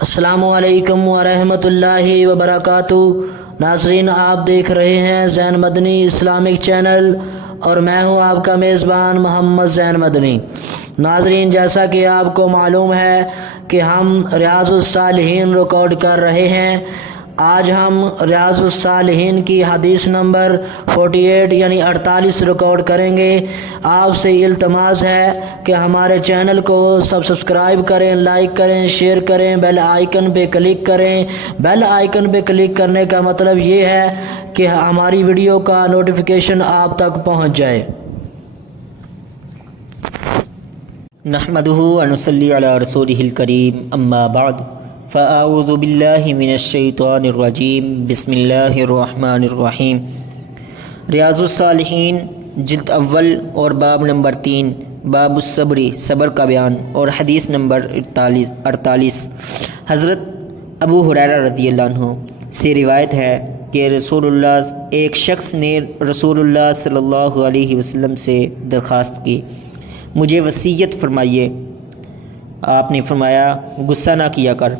السلام علیکم ورحمۃ اللہ وبرکاتہ۔ ناظرین، آپ دیکھ رہے ہیں زین مدنی اسلامک چینل اور میں ہوں آپ کا میزبان محمد زین مدنی۔ ناظرین، جیسا کہ آپ کو معلوم ہے کہ ہم ریاض الصالحین ریکارڈ کر رہے ہیں۔ آج ہم ریاض الصالحین کی حدیث نمبر 48 یعنی 48 ریکارڈ کریں گے۔ آپ سے التماس ہے کہ ہمارے چینل کو سبسکرائب کریں، لائک کریں، شیئر کریں، بیل آئیکن پہ کلک کریں۔ بیل آئیکن پہ کلک کرنے کا مطلب یہ ہے کہ ہماری ویڈیو کا نوٹیفیکیشن آپ تک پہنچ جائے۔ نحمدہ ونصلی علی رسولہ الکریم، اما بعد فاعوذ باللہ من الشیطان الرجیم، بسم اللہ الرحمن الرحیم۔ ریاض الصالحین جلد اول اور باب نمبر 3، باب الصبر، صبر کا بیان، اور حدیث نمبر 48۔ حضرت ابو ہریرہ رضی اللہ عنہ سے روایت ہے کہ ایک شخص نے رسول اللہ صلی اللہ علیہ وسلم سے درخواست کی، مجھے وصیت فرمائیے۔ آپ نے فرمایا، غصہ نہ کیا کر۔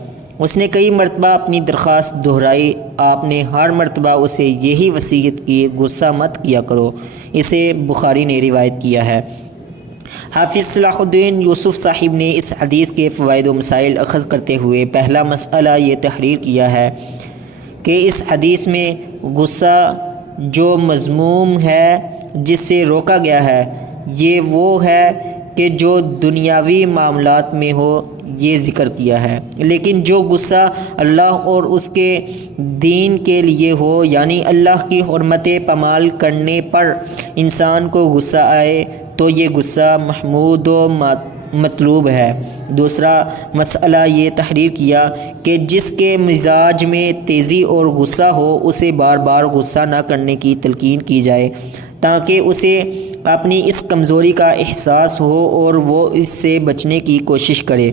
اس نے کئی مرتبہ اپنی درخواست دہرائی، آپ نے ہر مرتبہ اسے یہی وصیت کی، غصہ مت کیا کرو۔ اسے بخاری نے روایت کیا ہے۔ حافظ صلاح الدین یوسف صاحب نے اس حدیث کے فوائد و مسائل اخذ کرتے ہوئے پہلا مسئلہ یہ تحریر کیا ہے کہ اس حدیث میں غصہ جو مذموم ہے، جس سے روکا گیا ہے، یہ وہ ہے کہ جو دنیاوی معاملات میں ہو، یہ ذکر کیا ہے۔ لیکن جو غصہ اللہ اور اس کے دین کے لیے ہو، یعنی اللہ کی حرمتیں پامال کرنے پر انسان کو غصہ آئے، تو یہ غصہ محمود و مطلوب ہے۔ دوسرا مسئلہ یہ تحریر کیا کہ جس کے مزاج میں تیزی اور غصہ ہو، اسے بار بار غصہ نہ کرنے کی تلقین کی جائے تاکہ اسے اپنی اس کمزوری کا احساس ہو اور وہ اس سے بچنے کی کوشش کرے۔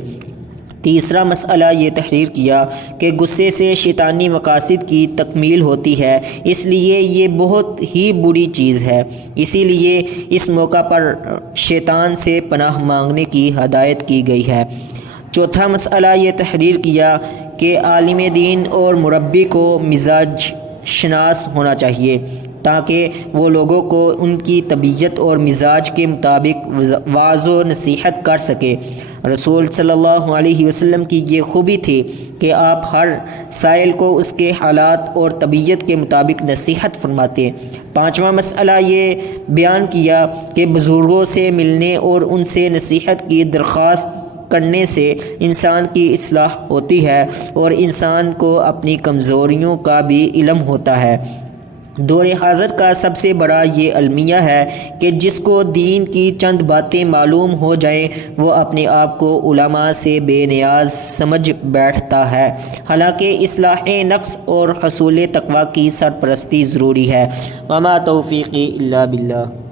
تیسرا مسئلہ یہ تحریر کیا کہ غصے سے شیطانی مقاصد کی تکمیل ہوتی ہے، اس لیے یہ بہت ہی بری چیز ہے، اسی لیے اس موقع پر شیطان سے پناہ مانگنے کی ہدایت کی گئی ہے۔ چوتھا مسئلہ یہ تحریر کیا کہ عالم دین اور مربی کو مزاج شناس ہونا چاہیے تاکہ وہ لوگوں کو ان کی طبیعت اور مزاج کے مطابق وعظ و نصیحت کر سکے۔ رسول صلی اللہ علیہ وسلم کی یہ خوبی تھی کہ آپ ہر سائل کو اس کے حالات اور طبیعت کے مطابق نصیحت فرماتے۔ پانچواں مسئلہ یہ بیان کیا کہ بزرگوں سے ملنے اور ان سے نصیحت کی درخواست کرنے سے انسان کی اصلاح ہوتی ہے اور انسان کو اپنی کمزوریوں کا بھی علم ہوتا ہے۔ دور حاضر کا سب سے بڑا یہ المیہ ہے کہ جس کو دین کی چند باتیں معلوم ہو جائیں، وہ اپنے آپ کو علماء سے بے نیاز سمجھ بیٹھتا ہے، حالانکہ اصلاح نفس اور حصول تقویٰ کی سرپرستی ضروری ہے۔ وما توفیقی الا باللہ۔